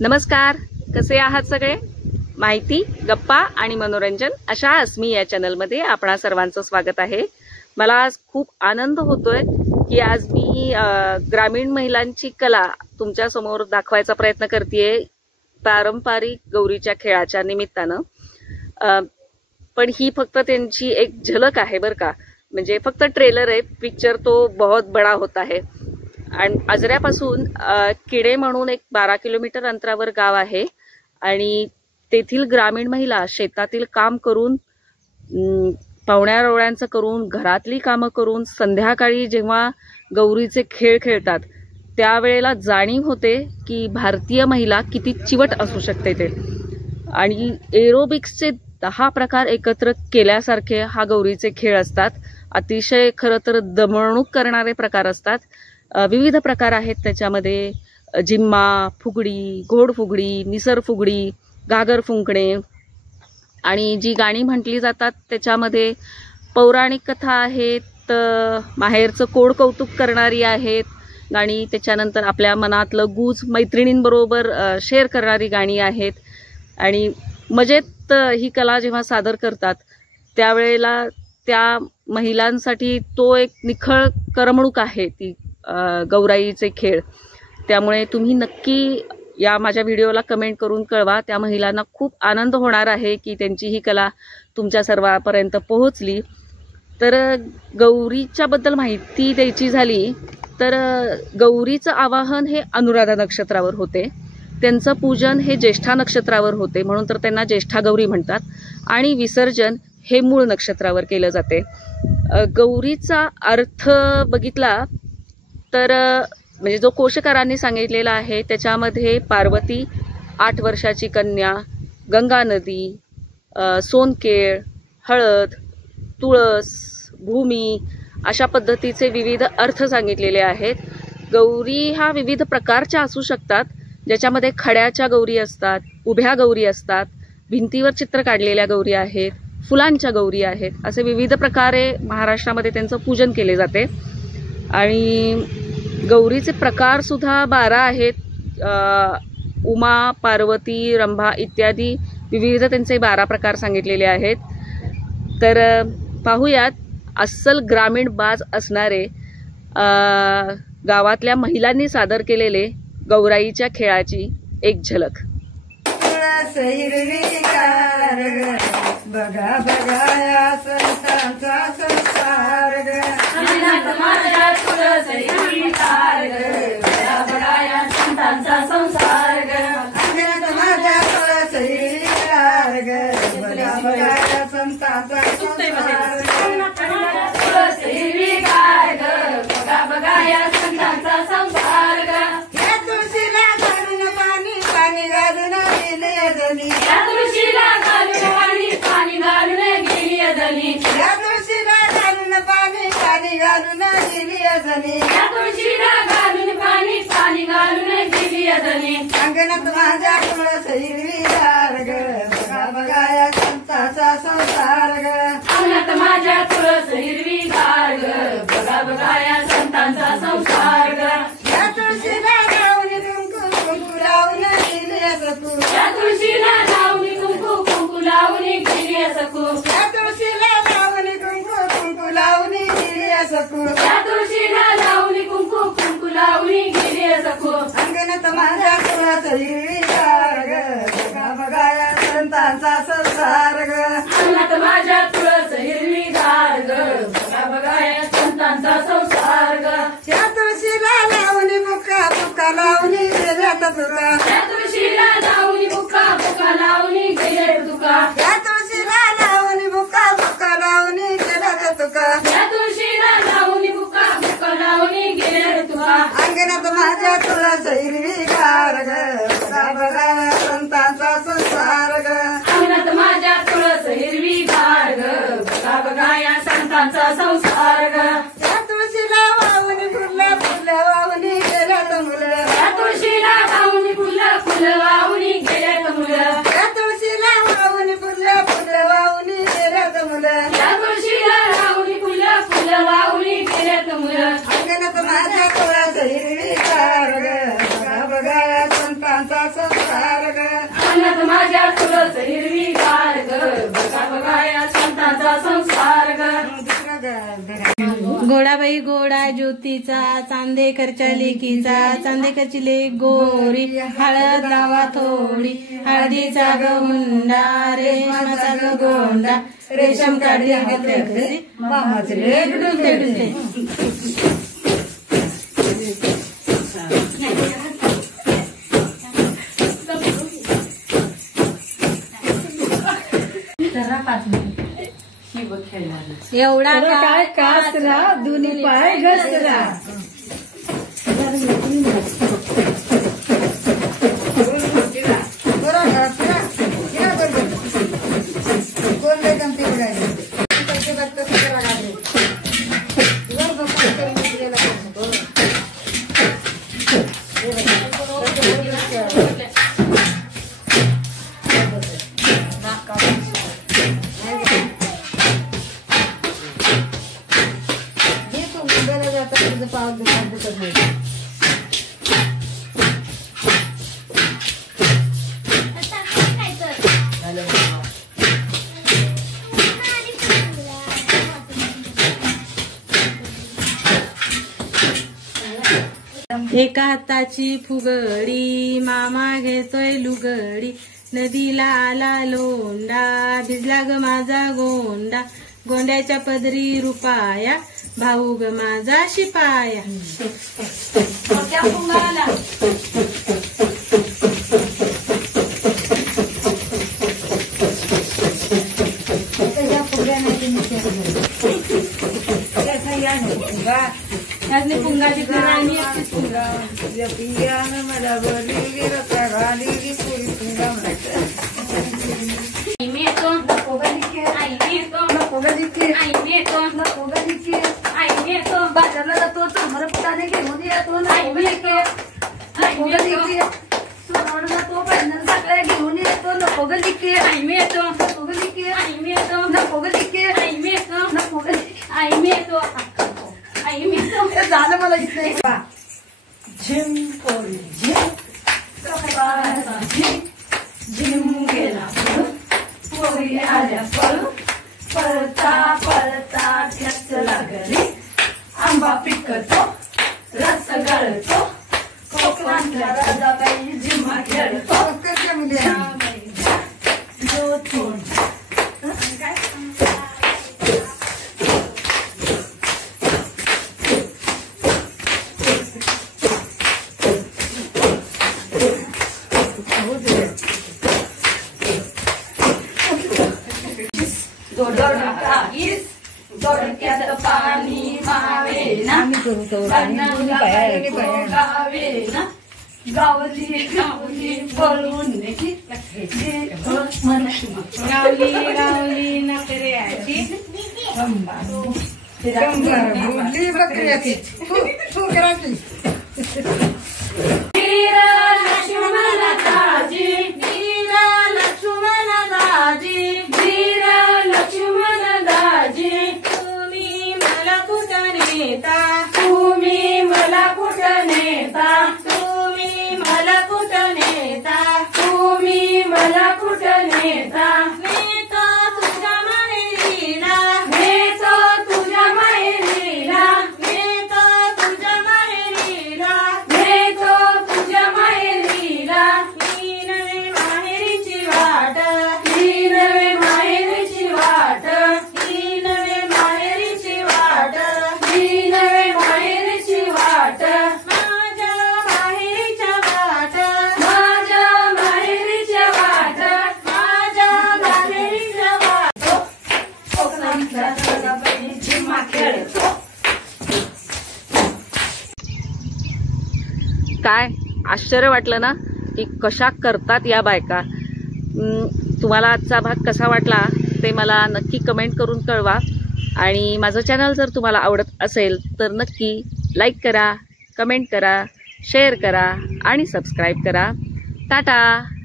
नमस्कार, कसे आहात सगळे? माहिती, गप्पा आणि मनोरंजन अशा अस्मी या चॅनलमध्ये आपणा सर्वांचं स्वागत आहे। मला आज खूप आनंद होतोय की आज मी ग्रामीण महिलांची कला तुमच्या समोर दाखवायचा प्रयत्न करतेय पारंपरिक गौरीच्या खेळाच्या निमित्तानं। पण ही फक्त त्यांची एक झलक आहे बरं का, म्हणजे फक्त ट्रेलर आहे, पिक्चर तो बहुत बड़ा होता है। आणि आजऱ्यापासून किडे म्हणून एक 12 किलोमीटर अंतरावर गाव आहे आणि तेथील ग्रामीण महिला शेतातील काम करून पाहुण्या रोळ्यांचं करून घरातली कामं करून संध्याकाळी जेव्हा गौरीचे खेळ खेळतात त्यावेळेला जाणीव होते की भारतीय महिला किती चिवट असू शकते ते। आणि एरोबिक्सचे 10 प्रकार एकत्र केल्यासारखे हा गौरीचे खेळ असतात। अतिशय खरं तर दमणूक करणारे प्रकार असतात। विविध प्रकार आहेत त्याच्यामध्ये, जिम्मा, फुगडी, घोड फुगडी, निसर फुगडी, घागर फुंकणे आणि जी गाणी म्हटली जातात त्याच्यामध्ये पौराणिक कथा आहेत, माहेरचं कोड कौतुक करणारी आहेत गाणी, त्याच्यानंतर आपल्या मनातलं गुज मैत्रिणींबरोबर शेअर करणारी गाणी आहेत। आणि मजेत ही कला जेव्हा सादर करतात त्यावेळेला त्या महिलांसाठी तो एक निखळ करमणूक आहे ती गौराईचे खेळ। त्यामुळे तुम्ही नक्की या माझ्या व्हिडिओला कमेंट करून कळवा, त्या महिलांना खूप आनंद होणार आहे की त्यांची ही कला तुमच्या सर्वांपर्यंत पोहोचली। तर गौरीच्या बद्दल माहिती द्यायची झाली तर गौरीचं आवाहन हे अनुराधा नक्षत्रावर होते, त्यांचं पूजन हे ज्येष्ठा नक्षत्रावर होते, म्हणून तर त्यांना ज्येष्ठा गौरी म्हणतात, आणि विसर्जन हे मूळ नक्षत्रावर केलं जाते। गौरीचा अर्थ बघितला तर म्हणजे जो कोशकारांनी सांगितलेला आहे त्याच्यामध्ये पार्वती, 8 वर्षाची कन्या, गंगा नदी, सोनकेळ, हळद, तुळस, भूमी अशा पद्धतीचे विविध अर्थ सांगितलेले आहेत। गौरी हा विविध प्रकारच्या असू शकतात, ज्याच्यामध्ये खड्याच्या गौरी असतात, उभ्या गौरी असतात, भिंतीवर चित्र काढलेल्या गौरी आहेत, फुलांच्या गौरी आहेत, असे विविध प्रकारे महाराष्ट्रामध्ये त्यांचं पूजन केले जाते। आणि गौरीचे प्रकार सुद्धा 12 आहेत, उमा, पार्वती, रंभा इत्यादी विविध त्यांचे 12 प्रकार सांगितलेले आहेत। तर पाहूयात अस्सल ग्रामीण बाज असणारे गावातल्या महिलांनी सादर केलेले गौराईच्या खेळाची एक झलक। बघा बघा या संतांचा संसार ग, माझ्या तुळसईकार ग, बघा बघा या संतांचा संसार ग, माझ्या तुळसईकार ग, बघा बघा या संतांचा संसार ग, तुळसईकार ग, बघा बघा या संतांचा संसार ग, या तुळशीला घालून पाणी पाणी घालून गेले अजनी, या तुळशीला घालून पाणी घालून गेली अजनी, या तुळशीला घालून पाणी पाणी घालून गेली अजनी, या तुळशीला घालून पाणी घालून गेली अजनी, अंगणात माझ्या तुळस हिरवीगार ग, बघा बघा या संतांचा संसार ग, अंगणात माझ्या तुळस हिरवीगार ग, बघा बघा या संतांचा संसार ग, या तुळशीला लावून कुंकू कुंकू लावून गेली असकू, या तुळशीला लावून कुंकू कुंकू लावून गेली असकू, या तुळशीला लावून कुंकू कुंकू लावून गेली असकू, या तुळशीला लावून कुंकू कुंकू लावून गेली असकू, अंगणात माझ्या तुळस हिरवीगार ग, बघा बघा या संतांचा संसार ग, अंगणात माझ्या तुळस हिरवीगार ग, बघा बघा या संतांचा संसार ग, या तुळशीला लावून बुक्का बुक्का लावून गेल्या तुका, या तुळशीला लावून बुक्का बुक्का लावून गेल्या तुका, या तुळशीला लावून बुक्का बुक्का लावून गेल्या तुका, या तुळशीला लावून बुक्का बुक्का लावून गेल्या तुका, अंगणात माझ्या तुळस हिरवीगार ग, बघा बघा संतांचा संसार ग, अंगणात माझ्या तुळस हिरवीगार ग, बघा बघा या संतांचा संसार ग, या तुळशीला वाहून फुलं फुलं वाहून गेल्या मुलं, या तुळशीला वाहून फुलं फुलं वाहून गेल्या मुलं, या तुळशीला वाहून फुलं फुलं वाहून गेल्या मुलं, या तुळशीला वाहून फुलं फुलं वाहून गेल्या मुलं, अंगणात माझ्या तुळस हिरवीगार ग, बघा बघा या संतांचा संसार अंगणात माझ्या तुळस हिरवीगार ग, बघा बघा या संतांचा संसार ग. गोडाबाई गोडा ज्योतीचा, चांदेकरच्या लेकीचा, चांदेकरची लेक गोरी, हळद लावा थोडी, हळदीचा ग हुंडा, रेशमाचा ग गोंडा, रेशम काढली घेतले घरी, मामाचे लेक डुलते डुलते. एवढा काय कासरा दोन्ही पाय घसरा. एका हाताची फुगडी, मामा घेतोय लुगडी, नदीला आला लोंडा, भिजला ग माझा गोंडा, गोंड्याच्या पदरी रुपाया, भाऊ ग माझा शिपाया. त्यातली पुंगाची राणी मला बोलली रस्ता घाली पुरी पुंगा म्हणायचं. बाजारला जातो चांगलं पुटाने घेऊन येतो, सोनवड जातो पैनल साखळ्या घेऊन येतो, नको ग लिके आई मी येतो, नको ग लिके आई मी येतो, नको ग लिके आई मी येतो, नको ग आई मी येतो, आई मी येतो. झालं मला इथे झिम पोरी झिम कपाळाचा झिम, झिम गेला पळून, पोरी आल्या पळून, पळता पळता ठेच लागली, आंबा पिकतो रस गळतो, कोकणातल्या राजाबाई झिम्मा खेळतो. दोडक्यात पाणी मावेना, गावेना, गावली गावली पळून गावली गावली नकऱ्याची, बुडली बकऱ्याची सुकराची. वीर लक्ष्मण दाजी, वीर लक्ष्मण दाजी, वीर लक्ष्मण दाजी, तुम्ही मला कुठं नेता, तुम्ही मला कुठं नेता, तुम्ही मला कुठं नेता, तुम्ही मला कुठं नेता, नेतो तुझ्या माहेरीला, नेतो तुझ्या माहेरीला, नेतो तुझ्या माहेरीला, नेतो तुझ्या माहेरीला. ही नवी माहेरीची वाट, ही नवे माहेरीची वाट, ही नवी माहेरीची वाट, ही नवे माहेरीची वाट, माझ्या माहेरीच्या वाट, माझ्या माहेरीच्या वाट, माझ्या माहेरीच्या वाट. कोकणातल्या राजाबाई झिम्मा खेळतो. काय आश्चर्य वाटलं ना की कशा करतात या बायका. तुम्हाला आजचा भाग कसा वाटला ते मला नक्की कमेंट करून कळवा. आणि माझं चॅनल जर तुम्हाला आवडत असेल तर नक्की लाईक करा, कमेंट करा, शेअर करा आणि सबस्क्राईब करा. टाटा.